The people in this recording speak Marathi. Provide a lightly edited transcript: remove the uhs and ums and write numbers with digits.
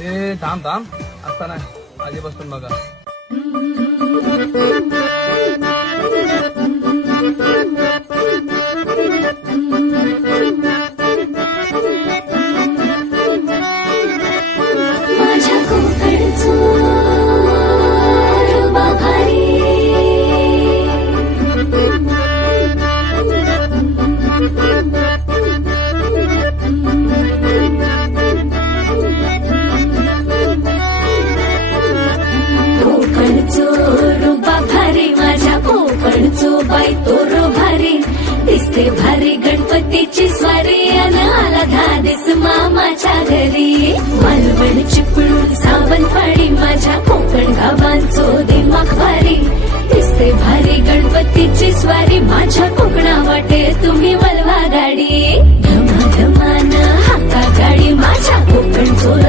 ते थांब थांब असताना आधी बसून बघा. माझ्या कोकणचो रुबा भारी, कोकणचो रुबा भारी, माझ्या कोकणचो बाई तो भारी, दिसते भारी गणपतीची स्वारी, अन आला धादिस मामाच्या घरी.